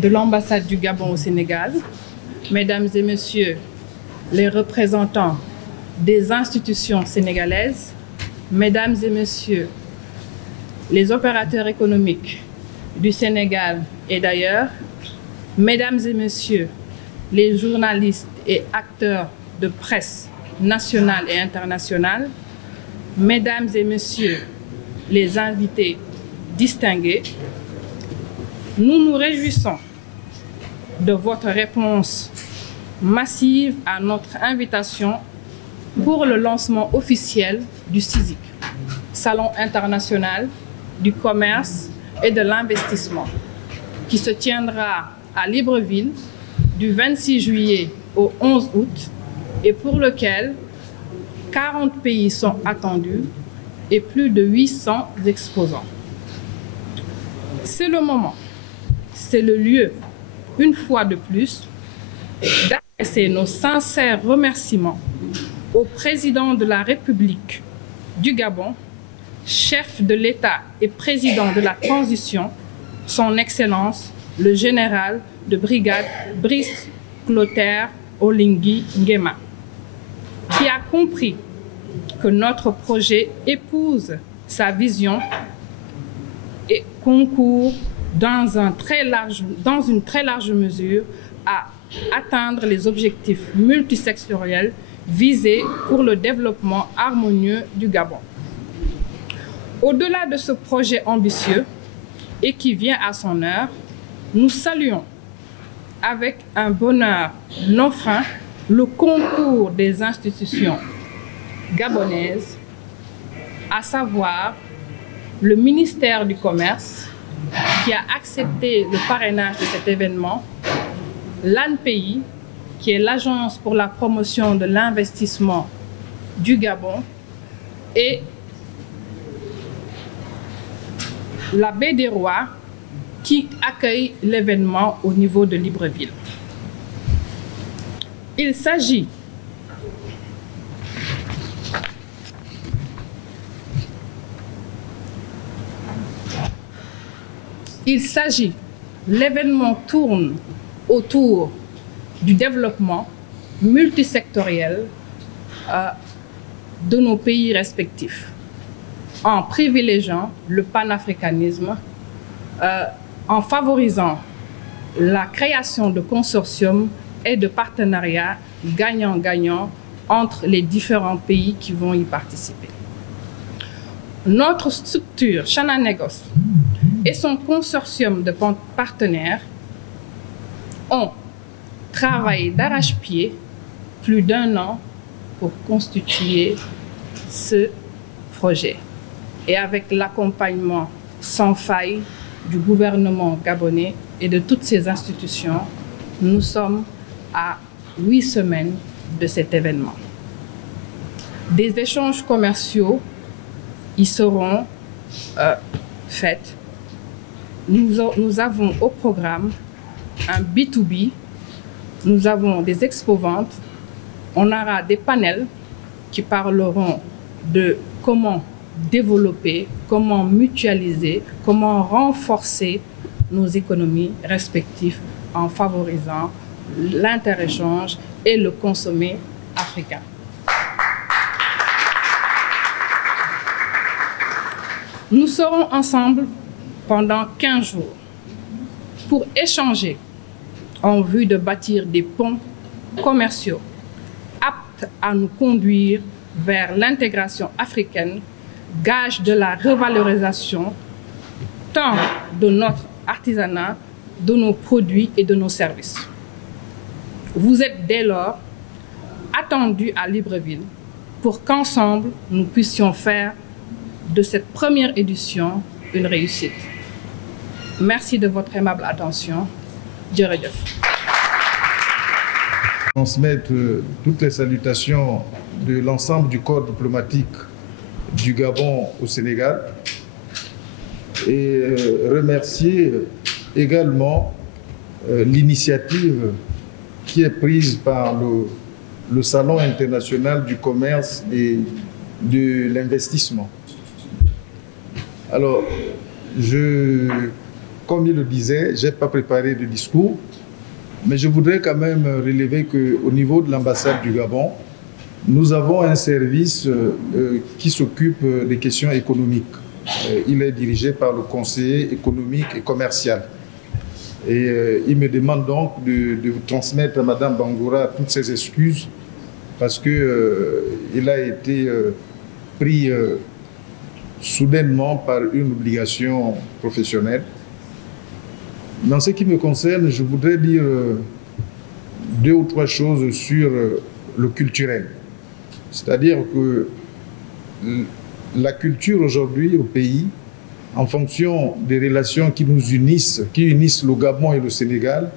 de l'ambassade du Gabon au Sénégal, Mesdames et Messieurs les représentants des institutions sénégalaises, Mesdames et Messieurs les opérateurs économiques du Sénégal et d'ailleurs, Mesdames et Messieurs les journalistes et acteurs de presse nationale et internationale, Mesdames et Messieurs les invités distingués, nous nous réjouissons de votre réponse massive à notre invitation pour le lancement officiel du CISIC, Salon international du commerce et de l'investissement, qui se tiendra à Libreville du 26 juillet au 11 août et pour lequel 40 pays sont attendus et plus de 800 exposants. C'est le moment, c'est le lieu, une fois de plus, d'adresser nos sincères remerciements au président de la République du Gabon, chef de l'État et président de la transition, son Excellence, le général de brigade Brice Clotaire Oligui Nguema, qui a compris que notre projet épouse sa vision et concourt dans une très large mesure à atteindre les objectifs multisectoriels visés pour le développement harmonieux du Gabon. Au-delà de ce projet ambitieux et qui vient à son heure, nous saluons avec un bonheur non frein le concours des institutions gabonaises, à savoir le ministère du Commerce qui a accepté le parrainage de cet événement, l'ANPI qui est l'Agence pour la promotion de l'investissement du Gabon et la Baie des Rois qui accueille l'événement au niveau de Libreville. Il s'agit l'événement tourne autour du développement multisectoriel de nos pays respectifs, en privilégiant le panafricanisme, en favorisant la création de consortiums et de partenariats gagnant-gagnant entre les différents pays qui vont y participer. Notre structure, Chana Negos, et son consortium de partenaires ont travaillé d'arrache-pied plus d'1 an pour constituer ce projet. Et avec l'accompagnement sans faille du gouvernement gabonais et de toutes ses institutions, nous sommes à 8 semaines de cet événement. Des échanges commerciaux y seront faits. Nous avons au programme un B2B, nous avons des expo-ventes, on aura des panels qui parleront de comment développer, comment mutualiser, comment renforcer nos économies respectives en favorisant l'inter-échange et le consommé africain. Nous serons ensemble pendant 15 jours pour échanger en vue de bâtir des ponts commerciaux aptes à nous conduire vers l'intégration africaine, gage de la revalorisation tant de notre artisanat, de nos produits et de nos services. Vous êtes dès lors attendus à Libreville pour qu'ensemble nous puissions faire de cette première édition une réussite. Merci de votre aimable attention. Djerejef. Transmettre toutes les salutations de l'ensemble du corps diplomatique du Gabon au Sénégal et remercier également l'initiative qui est prise par le Salon international du commerce et de l'investissement. Alors, je comme il le disait, je n'ai pas préparé de discours, mais je voudrais quand même relever qu'au niveau de l'ambassade du Gabon, nous avons un service qui s'occupe des questions économiques. Il est dirigé par le conseiller économique et commercial. Et il me demande donc de vous transmettre à Mme Bangoura toutes ses excuses parce qu'il a été pris soudainement par une obligation professionnelle. Dans ce qui me concerne, je voudrais dire 2 ou 3 choses sur le culturel. C'est-à-dire que la culture aujourd'hui au pays, en fonction des relations qui nous unissent, qui unissent le Gabon et le Sénégal,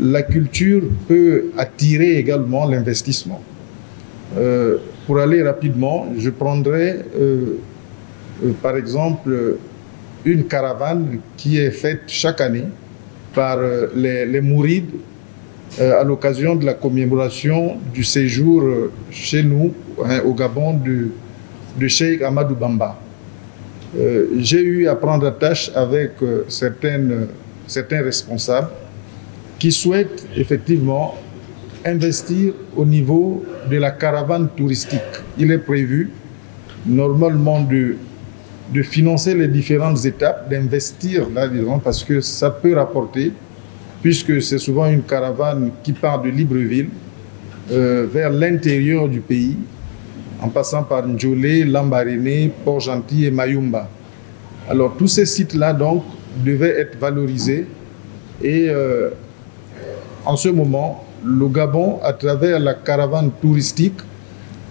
la culture peut attirer également l'investissement. Pour aller rapidement, je prendrai par exemple une caravane qui est faite chaque année par les Mourides à l'occasion de la commémoration du séjour chez nous, au Gabon, de Cheikh Ahmadou Bamba. J'ai eu à prendre tâche avec certains responsables qui souhaitent effectivement investir au niveau de la caravane touristique. Il est prévu normalement de financer les différentes étapes, d'investir là-dedans parce que ça peut rapporter, puisque c'est souvent une caravane qui part de Libreville vers l'intérieur du pays, en passant par Ndjolé, Lambaréné, Port-Gentil et Mayumba. Alors tous ces sites-là donc devaient être valorisés et en ce moment, le Gabon, à travers la caravane touristique,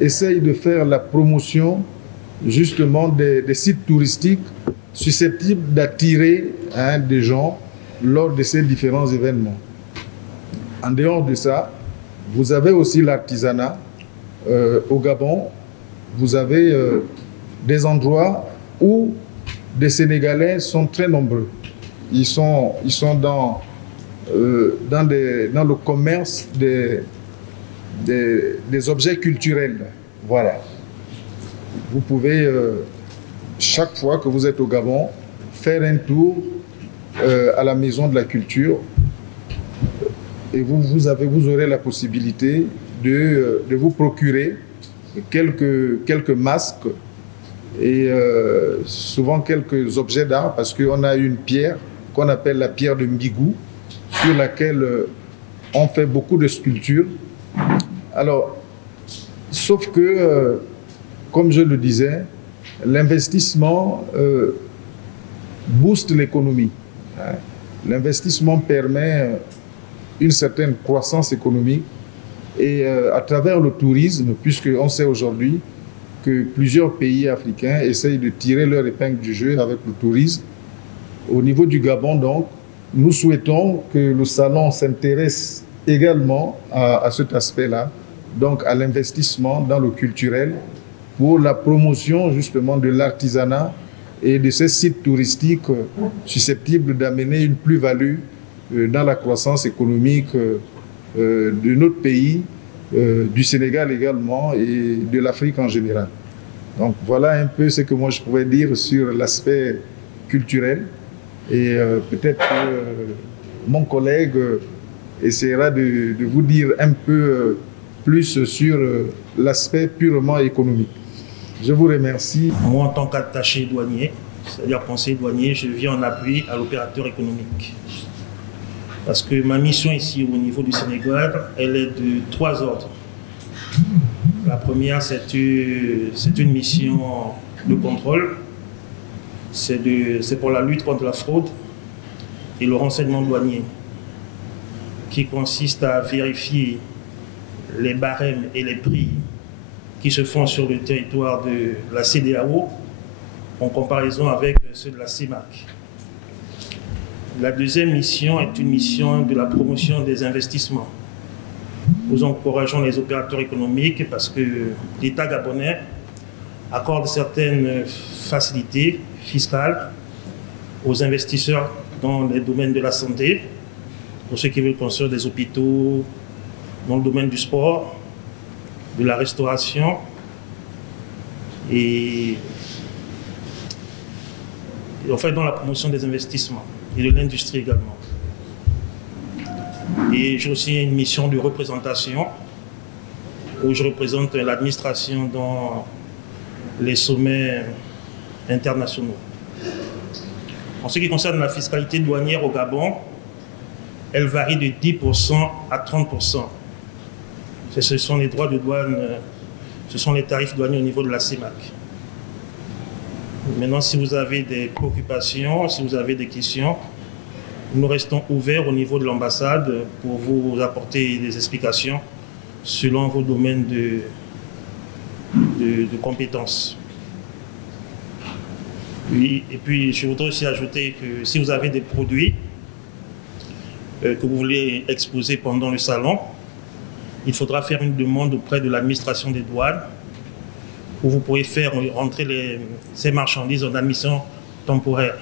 essaye de faire la promotion justement des sites touristiques susceptibles d'attirer des gens lors de ces différents événements. En dehors de ça, vous avez aussi l'artisanat. Au Gabon, vous avez des endroits où des Sénégalais sont très nombreux. Ils sont dans le commerce des objets culturels. Voilà. Vous pouvez, chaque fois que vous êtes au Gabon, faire un tour à la Maison de la Culture et vous aurez la possibilité de vous procurer quelques masques et souvent quelques objets d'art parce qu'on a une pierre qu'on appelle la pierre de Mbigou sur laquelle on fait beaucoup de sculptures. Alors, sauf que, comme je le disais, l'investissement booste l'économie. L'investissement permet une certaine croissance économique et à travers le tourisme, puisqu'on sait aujourd'hui que plusieurs pays africains essayent de tirer leur épingle du jeu avec le tourisme. Au niveau du Gabon, donc, nous souhaitons que le salon s'intéresse également à cet aspect-là, donc à l'investissement dans le culturel pour la promotion justement de l'artisanat et de ces sites touristiques susceptibles d'amener une plus-value dans la croissance économique de notre pays, du Sénégal également et de l'Afrique en général. Donc voilà un peu ce que moi je pourrais dire sur l'aspect culturel et peut-être que mon collègue essaiera de vous dire un peu plus sur l'aspect purement économique. Je vous remercie. Moi, en tant qu'attaché douanier, c'est-à-dire conseiller douanier, je viens en appui à l'opérateur économique. Parce que ma mission ici au niveau du Sénégal, elle est de 3 ordres. La première, c'est une mission de contrôle. C'est pour la lutte contre la fraude et le renseignement douanier, qui consiste à vérifier les barèmes et les prix qui se font sur le territoire de la CEDEAO en comparaison avec ceux de la CEMAC. La deuxième mission est une mission de la promotion des investissements. Nous encourageons les opérateurs économiques parce que l'État gabonais accorde certaines facilités fiscales aux investisseurs dans les domaines de la santé, pour ceux qui veulent construire des hôpitaux, dans le domaine du sport, de la restauration et en fait dans la promotion des investissements. et de l'industrie également. Et j'ai aussi une mission de représentation où je représente l'administration dans les sommets internationaux. En ce qui concerne la fiscalité douanière au Gabon, elle varie de 10% à 30%. Ce sont les droits de douane, ce sont les tarifs douaniers au niveau de la CEMAC. Maintenant, si vous avez des préoccupations, si vous avez des questions, nous restons ouverts au niveau de l'ambassade pour vous apporter des explications selon vos domaines de compétences. Oui, et puis, je voudrais aussi ajouter que si vous avez des produits que vous voulez exposer pendant le salon, il faudra faire une demande auprès de l'administration des douanes où vous pourrez faire rentrer ces marchandises en admission temporaire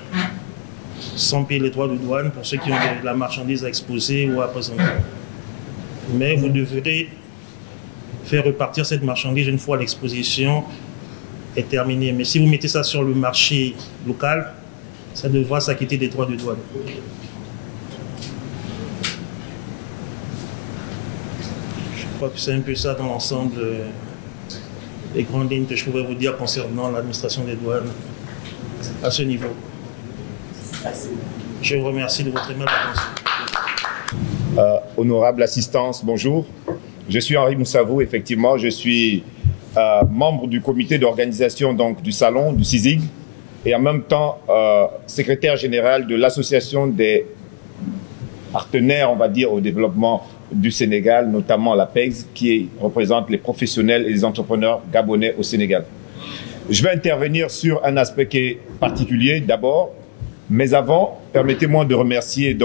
sans payer les droits de douane pour ceux qui ont de la marchandise à exposer ou à présenter. Mais vous devrez faire repartir cette marchandise une fois l'exposition est terminée. Mais si vous mettez ça sur le marché local, ça devra s'acquitter des droits de douane. Je crois que c'est un peu ça dans l'ensemble des grandes lignes que je pourrais vous dire concernant l'administration des douanes à ce niveau. Je vous remercie de votre aimable attention. Honorable assistance, bonjour. Je suis Henri Moussavou, effectivement, je suis membre du comité d'organisation du salon, du CISIG, et en même temps secrétaire général de l'association des partenaires, on va dire, au développement du Sénégal, notamment la PEGS, qui représente les professionnels et les entrepreneurs gabonais au Sénégal. Je vais intervenir sur un aspect qui est particulier d'abord, mais avant, permettez-moi de remercier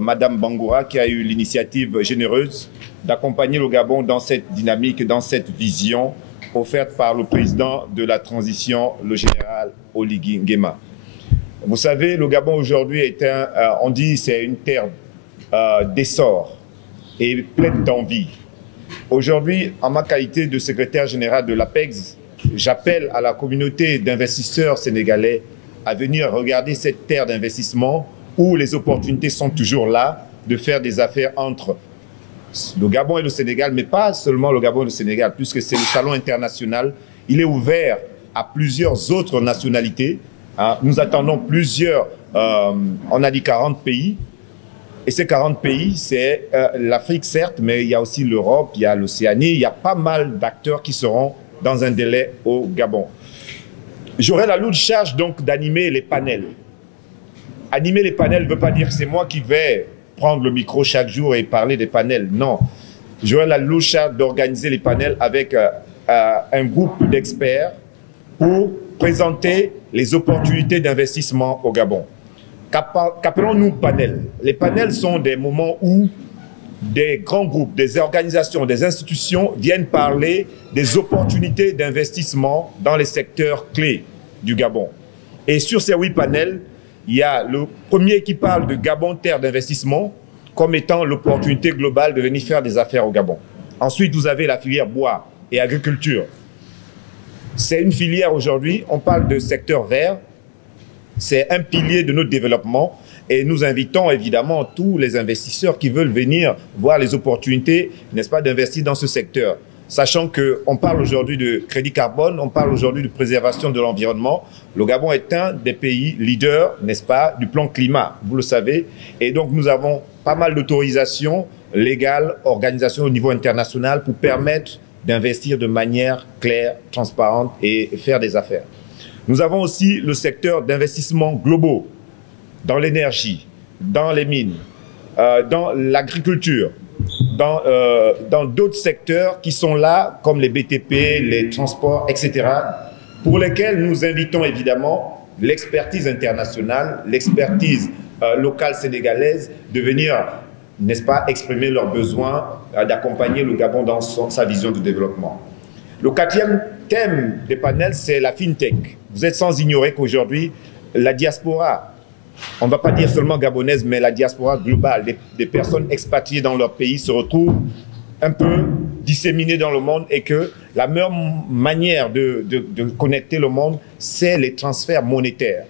Madame Bangoura qui a eu l'initiative généreuse d'accompagner le Gabon dans cette dynamique, dans cette vision offerte par le président de la transition, le général Oligui Nguema. Vous savez, le Gabon aujourd'hui est on dit c'est une terre d'essor et pleine d'envie. Aujourd'hui, en ma qualité de secrétaire général de l'APEX, j'appelle à la communauté d'investisseurs sénégalais à venir regarder cette terre d'investissement où les opportunités sont toujours là de faire des affaires entre le Gabon et le Sénégal, mais pas seulement le Gabon et le Sénégal, puisque c'est le salon international. Il est ouvert à plusieurs autres nationalités. Nous attendons plusieurs, on a dit 40 pays. Et ces 40 pays, c'est l'Afrique certes, mais il y a aussi l'Europe, il y a l'Océanie, il y a pas mal d'acteurs qui seront dans un délai au Gabon. J'aurai la lourde charge donc d'animer les panels. Animer les panels ne veut pas dire que c'est moi qui vais prendre le micro chaque jour et parler des panels. Non. J'aurai la lourde charge d'organiser les panels avec un groupe d'experts pour présenter les opportunités d'investissement au Gabon. Qu'appelons-nous panels? Les panels sont des moments où des grands groupes, des organisations, des institutions viennent parler des opportunités d'investissement dans les secteurs clés du Gabon. Et sur ces 8 panels, il y a le premier qui parle de Gabon terre d'investissement comme étant l'opportunité globale de venir faire des affaires au Gabon. Ensuite, vous avez la filière bois et agriculture. C'est une filière aujourd'hui, on parle de secteur vert, c'est un pilier de notre développement. Et nous invitons évidemment tous les investisseurs qui veulent venir voir les opportunités, n'est-ce pas, d'investir dans ce secteur. Sachant qu'on parle aujourd'hui de crédit carbone, on parle aujourd'hui de préservation de l'environnement. Le Gabon est un des pays leaders, n'est-ce pas, du plan climat, vous le savez. Et donc nous avons pas mal d'autorisations légales, organisations au niveau international pour permettre d'investir de manière claire, transparente et faire des affaires. Nous avons aussi le secteur d'investissement globaux, dans l'énergie, dans les mines, dans l'agriculture, dans d'autres secteurs qui sont là, comme les BTP, les transports, etc., pour lesquels nous invitons évidemment l'expertise internationale, l'expertise locale sénégalaise de venir, n'est-ce pas, exprimer leurs besoins, d'accompagner le Gabon dans sa vision de développement. Le 4e thème des panels, c'est la FinTech. Vous êtes sans ignorer qu'aujourd'hui, la diaspora, on ne va pas dire seulement gabonaise, mais la diaspora globale, des personnes expatriées dans leur pays se retrouvent un peu disséminées dans le monde et que la meilleure manière de connecter le monde, c'est les transferts monétaires.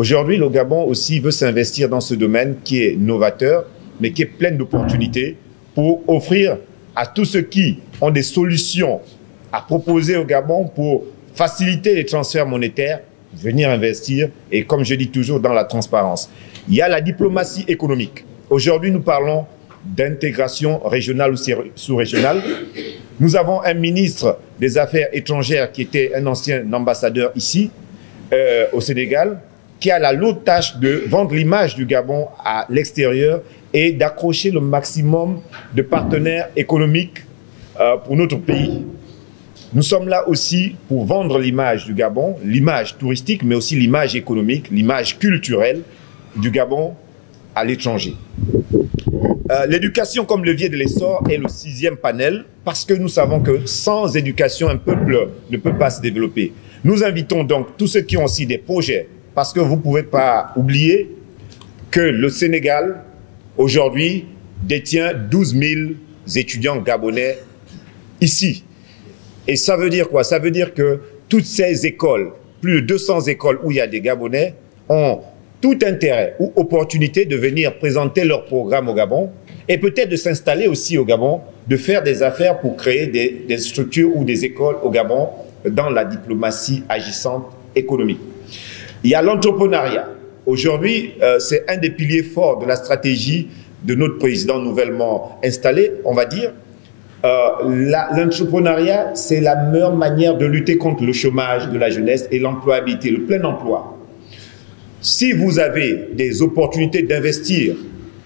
Aujourd'hui, le Gabon aussi veut s'investir dans ce domaine qui est novateur, mais qui est plein d'opportunités pour offrir à tous ceux qui ont des solutions à proposer au Gabon pour faciliter les transferts monétaires, venir investir, et comme je dis toujours, dans la transparence. Il y a la diplomatie économique. Aujourd'hui, nous parlons d'intégration régionale ou sous-régionale. Nous avons un ministre des Affaires étrangères qui était un ancien ambassadeur ici, au Sénégal, qui a la lourde tâche de vendre l'image du Gabon à l'extérieur et d'accrocher le maximum de partenaires économiques pour notre pays. Nous sommes là aussi pour vendre l'image du Gabon, l'image touristique, mais aussi l'image économique, l'image culturelle du Gabon à l'étranger. L'éducation comme levier de l'essor est le 6e panel, parce que nous savons que sans éducation, un peuple ne peut pas se développer. Nous invitons donc tous ceux qui ont aussi des projets, parce que vous ne pouvez pas oublier que le Sénégal, aujourd'hui, détient 12 000 étudiants gabonais ici. Et ça veut dire quoi? Ça veut dire que toutes ces écoles, plus de 200 écoles où il y a des Gabonais, ont tout intérêt ou opportunité de venir présenter leur programme au Gabon et peut-être de s'installer aussi au Gabon, de faire des affaires pour créer des structures ou des écoles au Gabon dans la diplomatie agissante économique. Il y a l'entrepreneuriat. Aujourd'hui, c'est un des piliers forts de la stratégie de notre président nouvellement installé, on va dire. L'entrepreneuriat, c'est la meilleure manière de lutter contre le chômage de la jeunesse et l'employabilité, le plein emploi. Si vous avez des opportunités d'investir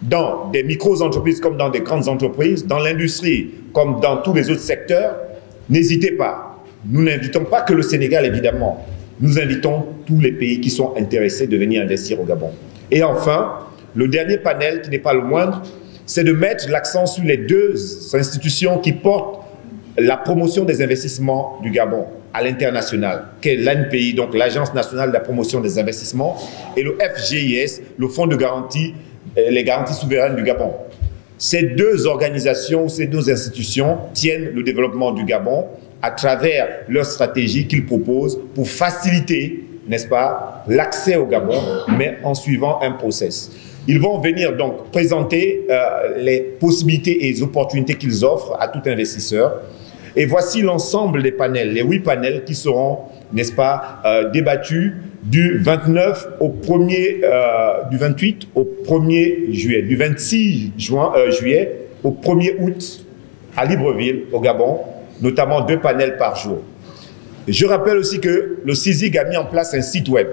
dans des micro-entreprises comme dans des grandes entreprises, dans l'industrie comme dans tous les autres secteurs, n'hésitez pas. Nous n'invitons pas que le Sénégal, évidemment. Nous invitons tous les pays qui sont intéressés de venir investir au Gabon. Et enfin, le dernier panel, qui n'est pas le moindre, c'est de mettre l'accent sur les 2 institutions qui portent la promotion des investissements du Gabon à l'international, qui est l'ANPI, donc l'Agence nationale de la promotion des investissements, et le FGIS, le Fonds de garantie, les garanties souveraines du Gabon. Ces 2 organisations, ces 2 institutions tiennent le développement du Gabon à travers leur stratégie qu'ils proposent pour faciliter, n'est-ce pas, l'accès au Gabon, mais en suivant un process. Ils vont venir donc présenter les possibilités et les opportunités qu'ils offrent à tout investisseur. Et voici l'ensemble des panels, les 8 panels qui seront, n'est-ce pas, débattus du 29 au 1er, du 28 au 1er juillet, du 26 juillet au 1er août à Libreville, au Gabon, notamment 2 panels par jour. Je rappelle aussi que le CISIG a mis en place un site web.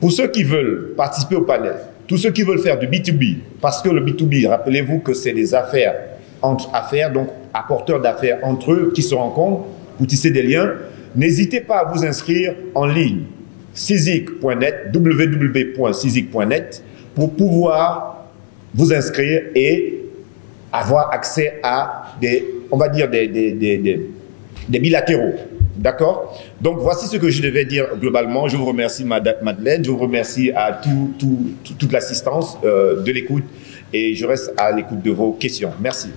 Pour ceux qui veulent participer au panel, tous ceux qui veulent faire du B2B, parce que le B2B, rappelez-vous que c'est des affaires entre affaires, donc apporteurs d'affaires entre eux qui se rencontrent pour tisser des liens, n'hésitez pas à vous inscrire en ligne, CISIG.net, www.CISIG.net, pour pouvoir vous inscrire et avoir accès à on va dire des bilatéraux. D'accord? Donc, voici ce que je devais dire globalement. Je vous remercie, Madeleine. Je vous remercie à toute l'assistance de l'écoute et je reste à l'écoute de vos questions. Merci.